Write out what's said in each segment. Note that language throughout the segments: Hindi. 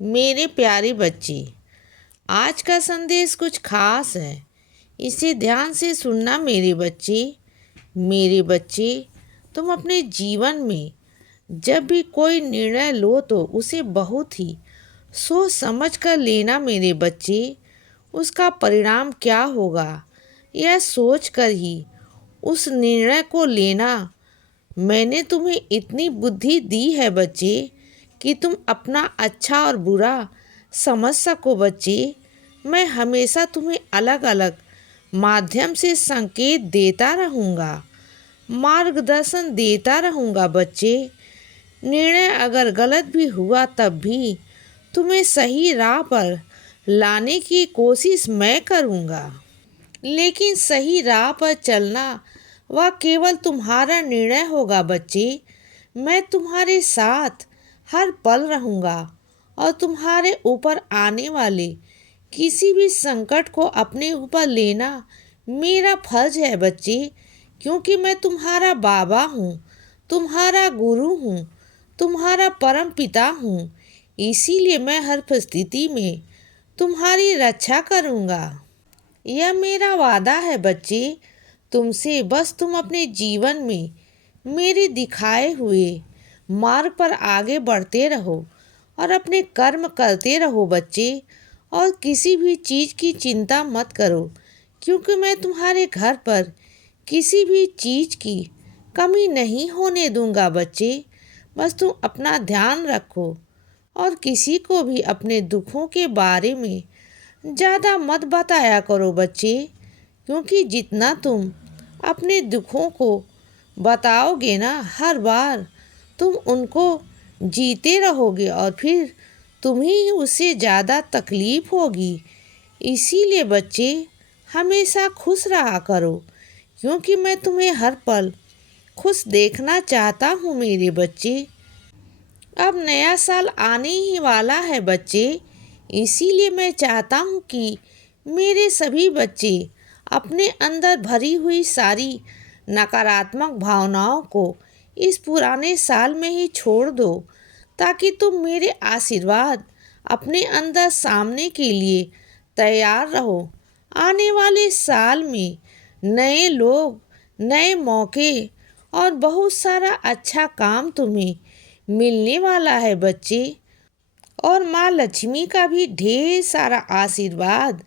मेरे प्यारे बच्चे, आज का संदेश कुछ खास है। इसे ध्यान से सुनना मेरे बच्चे। मेरे बच्चे, तुम अपने जीवन में जब भी कोई निर्णय लो तो उसे बहुत ही सोच समझ कर लेना मेरे बच्चे। उसका परिणाम क्या होगा यह सोच कर ही उस निर्णय को लेना। मैंने तुम्हें इतनी बुद्धि दी है बच्चे कि तुम अपना अच्छा और बुरा समझ सको बच्चे। मैं हमेशा तुम्हें अलग अलग माध्यम से संकेत देता रहूँगा, मार्गदर्शन देता रहूँगा बच्चे। निर्णय अगर गलत भी हुआ तब भी तुम्हें सही राह पर लाने की कोशिश मैं करूँगा। लेकिन सही राह पर चलना वह केवल तुम्हारा निर्णय होगा बच्चे। मैं तुम्हारे साथ हर पल रहूँगा और तुम्हारे ऊपर आने वाले किसी भी संकट को अपने ऊपर लेना मेरा फर्ज है बच्चे। क्योंकि मैं तुम्हारा बाबा हूँ, तुम्हारा गुरु हूँ, तुम्हारा परम पिता हूँ। इसीलिए मैं हर परिस्थिति में तुम्हारी रक्षा करूँगा। यह मेरा वादा है बच्चे तुमसे। बस तुम अपने जीवन में मेरे दिखाए हुए मार्ग पर आगे बढ़ते रहो और अपने कर्म करते रहो बच्चे। और किसी भी चीज़ की चिंता मत करो, क्योंकि मैं तुम्हारे घर पर किसी भी चीज़ की कमी नहीं होने दूंगा बच्चे। बस तुम अपना ध्यान रखो और किसी को भी अपने दुखों के बारे में ज़्यादा मत बताया करो बच्चे। क्योंकि जितना तुम अपने दुखों को बताओगे ना, हर बार तुम उनको जीते रहोगे और फिर तुम्हें उससे ज़्यादा तकलीफ होगी। इसीलिए बच्चे हमेशा खुश रहा करो, क्योंकि मैं तुम्हें हर पल खुश देखना चाहता हूँ मेरे बच्चे। अब नया साल आने ही वाला है बच्चे, इसीलिए मैं चाहता हूँ कि मेरे सभी बच्चे अपने अंदर भरी हुई सारी नकारात्मक भावनाओं को इस पुराने साल में ही छोड़ दो, ताकि तुम मेरे आशीर्वाद अपने अंदर सामने के लिए तैयार रहो। आने वाले साल में नए लोग, नए मौके और बहुत सारा अच्छा काम तुम्हें मिलने वाला है बच्चे। और माँ लक्ष्मी का भी ढेर सारा आशीर्वाद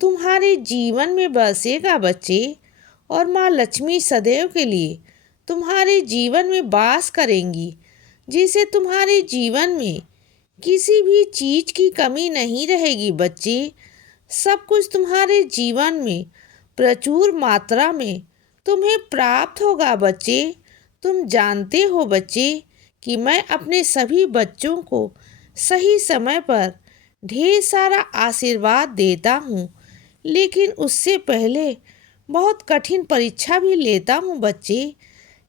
तुम्हारे जीवन में बरसेगा बच्चे। और माँ लक्ष्मी सदैव के लिए तुम्हारे जीवन में वास करेंगी, जिससे तुम्हारे जीवन में किसी भी चीज़ की कमी नहीं रहेगी बच्चे। सब कुछ तुम्हारे जीवन में प्रचुर मात्रा में तुम्हें प्राप्त होगा बच्चे। तुम जानते हो बच्चे कि मैं अपने सभी बच्चों को सही समय पर ढेर सारा आशीर्वाद देता हूँ, लेकिन उससे पहले बहुत कठिन परीक्षा भी लेता हूँ बच्चे,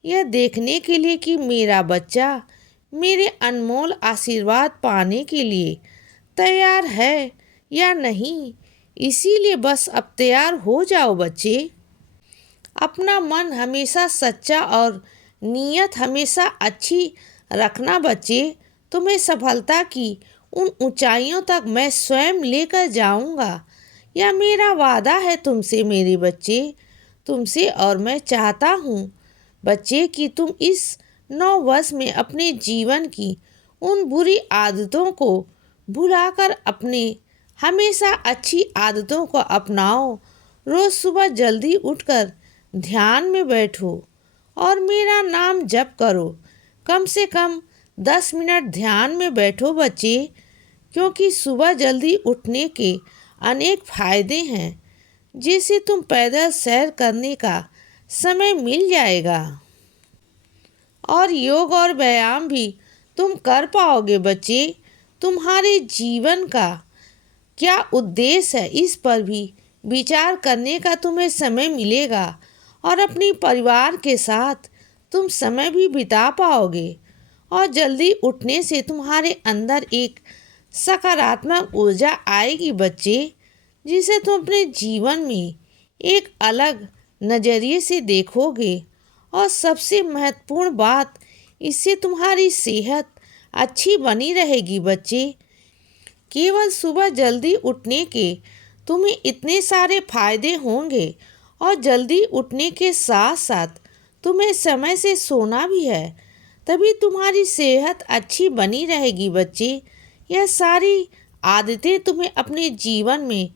यह देखने के लिए कि मेरा बच्चा मेरे अनमोल आशीर्वाद पाने के लिए तैयार है या नहीं। इसीलिए बस अब तैयार हो जाओ बच्चे। अपना मन हमेशा सच्चा और नीयत हमेशा अच्छी रखना बच्चे। तुम्हें सफलता की उन ऊंचाइयों तक मैं स्वयं लेकर जाऊंगा। यह मेरा वादा है तुमसे मेरे बच्चे, तुमसे। और मैं चाहता हूँ बच्चे कि तुम इस 9 वर्ष में अपने जीवन की उन बुरी आदतों को भुलाकर अपने हमेशा अच्छी आदतों को अपनाओ। रोज़ सुबह जल्दी उठकर ध्यान में बैठो और मेरा नाम जप करो। कम से कम 10 मिनट ध्यान में बैठो बच्चे, क्योंकि सुबह जल्दी उठने के अनेक फायदे हैं। जैसे तुम पैदल सैर करने का समय मिल जाएगा और योग और व्यायाम भी तुम कर पाओगे बच्चे। तुम्हारे जीवन का क्या उद्देश्य है, इस पर भी विचार करने का तुम्हें समय मिलेगा और अपने परिवार के साथ तुम समय भी बिता पाओगे। और जल्दी उठने से तुम्हारे अंदर एक सकारात्मक ऊर्जा आएगी बच्चे, जिसे तुम अपने जीवन में एक अलग नज़रिए से देखोगे। और सबसे महत्वपूर्ण बात, इससे तुम्हारी सेहत अच्छी बनी रहेगी बच्चे। केवल सुबह जल्दी उठने के तुम्हें इतने सारे फायदे होंगे और जल्दी उठने के साथ साथ तुम्हें समय से सोना भी है, तभी तुम्हारी सेहत अच्छी बनी रहेगी बच्चे। यह सारी आदतें तुम्हें अपने जीवन में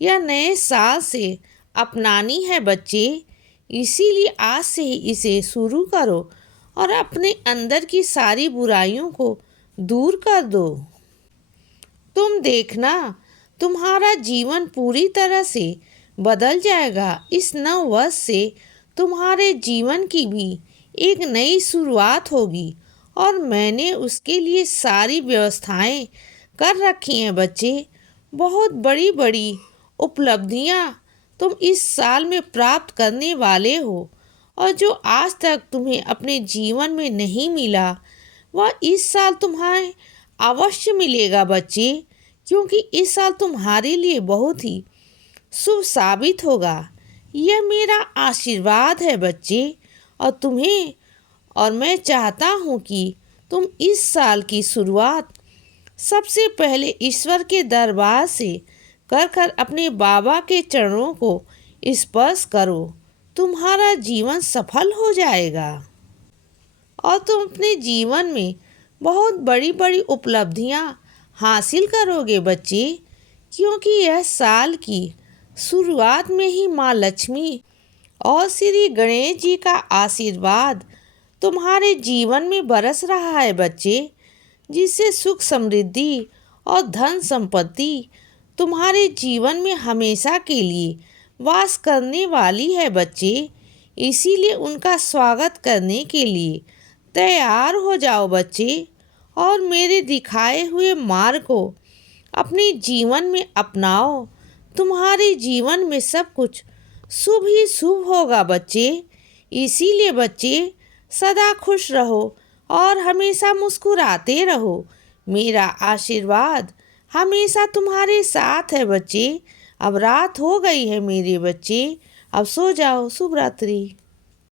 या नए साल से अपनानी है बच्चे। इसीलिए आज से ही इसे शुरू करो और अपने अंदर की सारी बुराइयों को दूर कर दो। तुम देखना, तुम्हारा जीवन पूरी तरह से बदल जाएगा। इस नव वर्ष से तुम्हारे जीवन की भी एक नई शुरुआत होगी और मैंने उसके लिए सारी व्यवस्थाएं कर रखी हैं बच्चे। बहुत बड़ी बड़ी उपलब्धियां तुम इस साल में प्राप्त करने वाले हो और जो आज तक तुम्हें अपने जीवन में नहीं मिला वह इस साल तुम्हें अवश्य मिलेगा बच्चे, क्योंकि इस साल तुम्हारे लिए बहुत ही शुभ साबित होगा। यह मेरा आशीर्वाद है बच्चे और मैं चाहता हूँ कि तुम इस साल की शुरुआत सबसे पहले ईश्वर के दरबार से कर अपने बाबा के चरणों को स्पर्श करो। तुम्हारा जीवन सफल हो जाएगा और तुम अपने जीवन में बहुत बड़ी बड़ी उपलब्धियां हासिल करोगे बच्चे, क्योंकि यह साल की शुरुआत में ही माँ लक्ष्मी और श्री गणेश जी का आशीर्वाद तुम्हारे जीवन में बरस रहा है बच्चे, जिससे सुख समृद्धि और धन संपत्ति तुम्हारे जीवन में हमेशा के लिए वास करने वाली है बच्चे। इसीलिए उनका स्वागत करने के लिए तैयार हो जाओ बच्चे और मेरे दिखाए हुए मार्ग को अपने जीवन में अपनाओ। तुम्हारे जीवन में सब कुछ शुभ ही शुभ होगा बच्चे। इसीलिए बच्चे सदा खुश रहो और हमेशा मुस्कुराते रहो। मेरा आशीर्वाद हमेशा तुम्हारे साथ है बच्चे। अब रात हो गई है मेरे बच्चे, अब सो जाओ। शुभ रात्रि।